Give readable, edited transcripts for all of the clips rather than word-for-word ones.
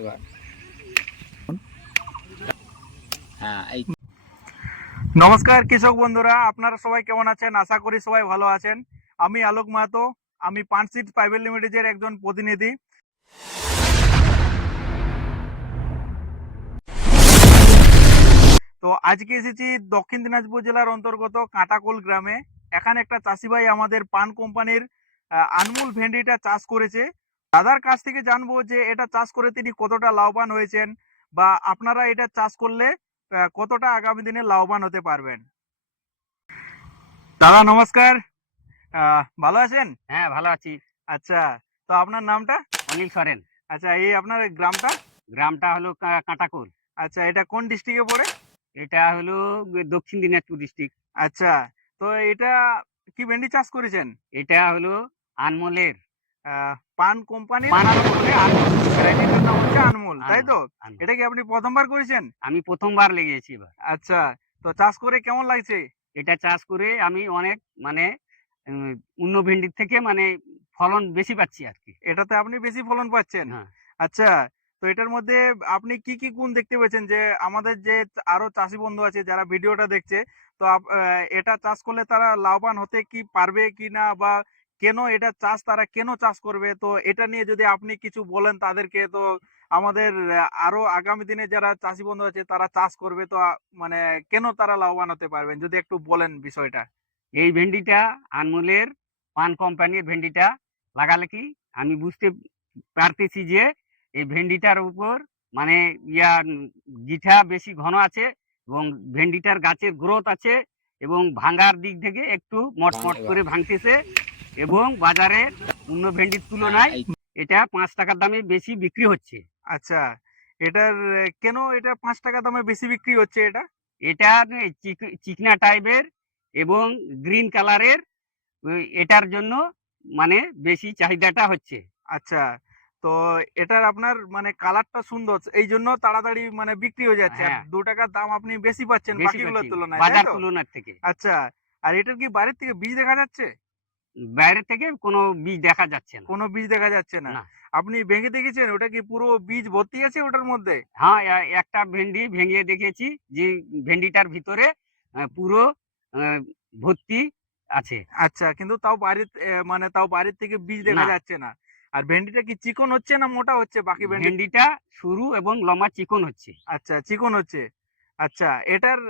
এবার হ্যাঁ এই নমস্কার কৃষক বন্ধুরা, আপনারা সবাই কেমন আছেন? আশা করি সবাই ভালো আছেন। আমি আলোক মাহাতো, আমি পান সিডস প্রাইভেট লিমিটেডের একজন প্রতিনিধি। তো আজকে এসেছি দক্ষিণ দিনাজপুর জেলার অন্তর্গত কাঁটাকোল গ্রামে। এখানে একটা চাষি ভাই আমাদের পান কোম্পানির আনমুল ভেন্ডিটা চাষ করেছে। দাদার কাছ থেকে জানবো যে এটা চাষ করে তিনি কতটা লাভবান হয়েছেন, বা আপনারা এটা চাষ করলে কতটা আগামী দিনে লাভবান হতে পারবেন। দাদা নমস্কার, ভালো আছেন? হ্যাঁ, ভালো আছি। আচ্ছা, তো আপনার নামটা? অনিল সরেন। আচ্ছা, এই আপনার গ্রামটা? গ্রামটা হলো কাঁটাকোল। আচ্ছা, এটা কোন ডিস্ট্রিক্টে পড়ে? এটা হলো দক্ষিণ দিনাজপুর ডিস্ট্রিক্ট। আচ্ছা, তো এটা কি ভেন্ডি চাষ করেছেন? এটা হলো আনমোলের পান কোম্পানির পান বলে আনমোল, ভ্যারাইটিটার নাম হচ্ছে আনমোল, তাই তো? আনমোল। এটা কি আপনি প্রথমবার করেছেন? আমি প্রথমবার লেগেছি এবার। আচ্ছা, তো চাষ করে কেমন লাগছে? এটা চাষ করে আমি অনেক মানে অন্য ভেন্ডির থেকে মানে ফলন বেশি পাচ্ছি আর কি। এটাতে আপনি বেশি ফলন পাচ্ছেন? হ্যাঁ, আচ্ছা, তো এটার মধ্যে আপনি কি কি গুণ দেখতে পেয়েছেন, যে আমাদের যে আরো চাষি বন্ধু আছে যারা ভিডিওটা দেখছে, তো এটা চাষ করলে তারা লাভবান হতে কি পারবে কি না, বা কেন এটা চাষ তারা কেন চাষ করবে, তো এটা নিয়ে যদি আপনি কিছু বলেন তাদেরকে, তো আমাদের আরো আগামী দিনে যারা চাষি বন্ধু আছে তারা চাষ করবে, তো মানে কেন তারা লাভবান হতে পারবেন, যদি একটু বলেন বিষয়টা। এই ভেন্ডিটা আনমোলের পান কোম্পানির ভেন্ডিটা লাগালে কি আমি বুঝতে পারতেছি যে এই ভেন্ডিটার উপর মানে গিঠা বেশি ঘন আছে এবং ভেন্ডিটার গাছের গ্রোথ আছে এবং ভাঙার দিক থেকে একটু মটমট করে ভাঙতেছে এবং বাজারে অন্য ভেন্ডির তুলনায় এটা 5 টাকার দামে বেশি বিক্রি হচ্ছে। আচ্ছা, এটার কেন এটা 5 টাকা দামে বেশি বিক্রি হচ্ছে এটা? এটা চিকনা টাইপের এবং গ্রিন কালারের, এটার জন্য মানে বেশি চাহিদাটা হচ্ছে। আচ্ছা, তো এটার আপনার মানে কালারটা সুন্দর, এই জন্য তাড়াতাড়ি মানে বিক্রি হয়ে যাচ্ছে, আর হ্যাঁ, 2 টাকার দাম আপনি বেশি পাচ্ছেন বেশি বাকিগুলোর পাচ্ছি তুলনায়, তাই বাজার তো? তুলনার থেকে। আচ্ছা, আর এটার কি বাইরের থেকে বীজ দেখা যাচ্ছে? বাইরে থেকে কোনো বীজ দেখা যাচ্ছে না। কোনো বীজ দেখা যাচ্ছে না? না। আপনি ভেঙে দেখেছেন ওটা কি পুরো বীজ ভর্তি আছে ওটার মধ্যে? হ্যাঁ, একটা ভেন্ডি ভেঙে দেখেছি যে ভেন্ডিটার ভিতরে পুরো আ ভর্তি আছে। আচ্ছা, কিন্তু তাও বাইরে মানে তাও বাইরের থেকে বীজ দেখা না, যাচ্ছে না। আর ভেন্ডিটা কি চিকন হচ্ছে না মোটা হচ্ছে বাকি ভেন্ডি? ভেন্ডিটা সরু এবং লম্বা চিকন হচ্ছে। আচ্ছা, চিকন হচ্ছে। আচ্ছা, এটার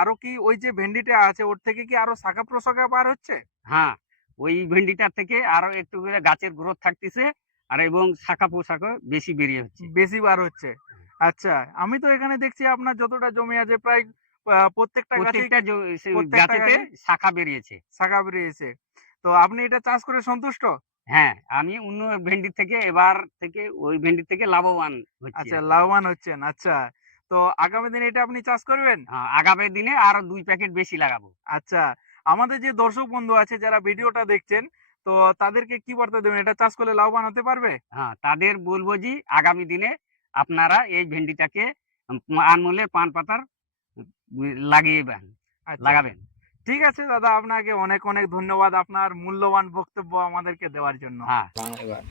আরো কি ওই যে ভেন্ডিটা আছে ওর থেকে কি আরো শাখা প্রশাখা বার হচ্ছে? হ্যাঁ, ওই ভেন্ডিটার থেকে আরো একটু করে গাছের গ্রোথ থাকতেছে আর এবং শাখা প্রশাখা বেশি বেরিয়ে হচ্ছে। বেশি বার হচ্ছে। আচ্ছা, আমি তো এখানে দেখছি আপনার যতটা জমি আছে প্রায় প্রত্যেকটা গাছেই প্রত্যেকটা গাছেতে গাছে শাখা বেরিয়েছে। শাখা বেরিয়েছে। তো আপনি এটা চাষ করে সন্তুষ্ট? হ্যাঁ, আমি অন্য ভেন্ডির থেকে এবার থেকে ওই ভেন্ডির থেকে লাভবান হচ্ছি আচ্ছা, আর কি। লাভবান হচ্ছেন। আচ্ছা, তো আগামী দিনে এটা আপনি চাষ করবেন? আগামী দিনে আরো 2 প্যাকেট বেশি লাগাবো। আচ্ছা, আমাদের যে দর্শক বন্ধু আছে যারা ভিডিওটা দেখছেন, তো তাদেরকে কি বার্তা দেবেন? এটা চাষ করলে লাভবান হতে পারবে? তাদের বলবো যে আগামী দিনে আপনারা এই ভেন্ডিটাকে আনমূলের পান পাতার লাগিয়েবেন, আচ্ছা, লাগাবেন। ঠিক আছে দাদা, আপনাকে অনেক অনেক ধন্যবাদ আপনার মূল্যবান বক্তব্য আমাদেরকে দেওয়ার জন্য। হ্যাঁ। এবার